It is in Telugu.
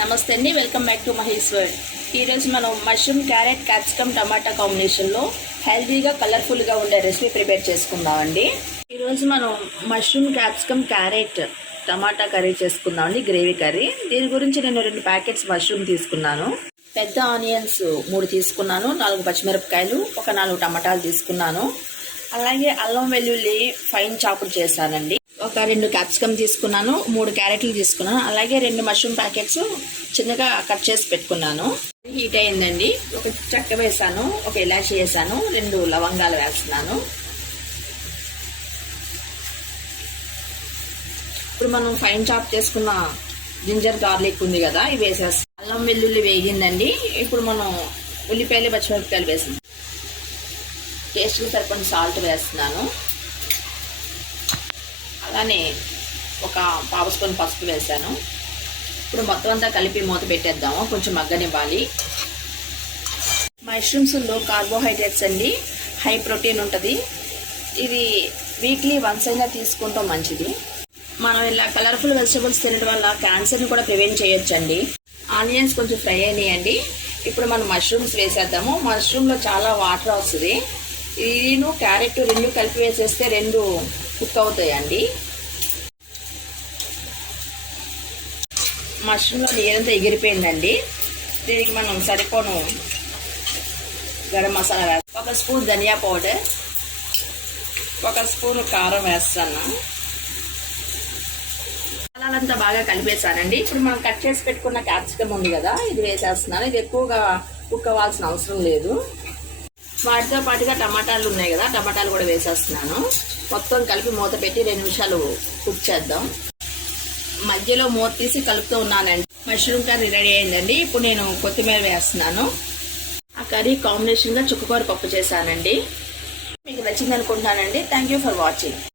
నమస్తే అండి, వెల్కమ్ బ్యాక్ టు మహేశ్వర్. ఈరోజు మనం మష్రూమ్, క్యారెట్, క్యాప్సికమ్, టమాటా కాంబినేషన్లో హెల్తీగా కలర్ఫుల్గా ఉండే రెసిపీ ప్రిపేర్ చేసుకుందామండి. ఈరోజు మనం మష్రూమ్, క్యాప్సికమ్, క్యారెట్, టమాటా కర్రీ చేసుకుందామండి, గ్రేవీ కర్రీ. దీని గురించి నేను 2 ప్యాకెట్స్ మష్రూమ్ తీసుకున్నాను, పెద్ద ఆనియన్స్ 3 తీసుకున్నాను, 4 పచ్చిమిరపకాయలు, ఒక 4 టమాటాలు తీసుకున్నాను. అలాగే అల్లం వెల్లుల్లి ఫైన్ చాపుడ్ చేశానండి. ఒక 2 క్యాప్సికమ్ తీసుకున్నాను, 3 క్యారెట్లు తీసుకున్నాను. అలాగే 2 మష్రూమ్ ప్యాకెట్స్ చిన్నగా కట్ చేసి పెట్టుకున్నాను. హీట్ అయిందండి. ఒక చెక్క వేసాను, ఒక ఇలాచీ వేసాను, 2 లవంగాలు వేస్తున్నాను. ఇప్పుడు మనం ఫైన్ చాప్ చేసుకున్న జింజర్ గార్లిక్ ఉంది కదా, ఇవి వేసేస్తాం. అల్లం వెల్లుల్లి వేగిందండి. ఇప్పుడు మనం ఉల్లిపాయలు, పచ్చిమిరపకాయలు వేసాం. టేస్ట్కి సరిపడిన సాల్ట్ వేస్తున్నాను. అలానే ఒక పావు స్పూన్ పసుపు వేసాను. ఇప్పుడు మొత్తం అంతా కలిపి మూత పెట్టేద్దాము, కొంచెం మగ్గనివ్వాలి. మష్రూమ్స్ లో కార్బోహైడ్రేట్స్ అండి, హై ప్రోటీన్ ఉంటుంది. ఇది వీక్లీ వన్స్ అయినా తీసుకుంటాం మంచిది. మనం ఇలా కలర్ఫుల్ వెజిటబుల్స్ తినడం వల్ల క్యాన్సర్ని కూడా ప్రివెంట్ చేయొచ్చండి. ఆనియన్స్ కొంచెం ఫ్రై అయినాయండి. ఇప్పుడు మనం మష్రూమ్స్ వేసేద్దాము. మష్రూమ్లో చాలా వాటర్ వస్తుంది. ఇదిను క్యారెట్ 2 కలిపి వేసేస్తే 2 కుక్ అవుతాయండి. మష్రూమ్లో నీరంతా ఎగిరిపోయిందండి. దీనికి మనం సరిపోను గరం మసాలా వేస్తాం. 1 స్పూన్ ధనియా పౌడర్, 1 స్పూన్ కారం వేస్తాను. మసాలాలంతా బాగా కలిపేసానండి. ఇప్పుడు మనం కట్ చేసి పెట్టుకున్న క్యాప్సికమ్ ఉంది కదా, ఇది వేసేస్తున్నాను. ఇది ఎక్కువగా కుక్ అవ్వాల్సిన అవసరం లేదు. వాటితో పాటుగా టమాటాలు ఉన్నాయి కదా, టమాటాలు కూడా వేసేస్తున్నాను. మొత్తం కలిపి మూత పెట్టి 2 నిమిషాలు కుక్ చేద్దాం. మధ్యలో మూత తీసి కలుపుతూ ఉన్నానండి. మష్రూమ్ కర్రీ రెడీ అయిందండి. ఇప్పుడు నేను కొత్తిమీర వేస్తున్నాను. ఆ కర్రీ కాంబినేషన్గా చుక్కకూర పప్పు చేశానండి. మీకు నచ్చింది అనుకుంటున్నానండి. Thank you for watching.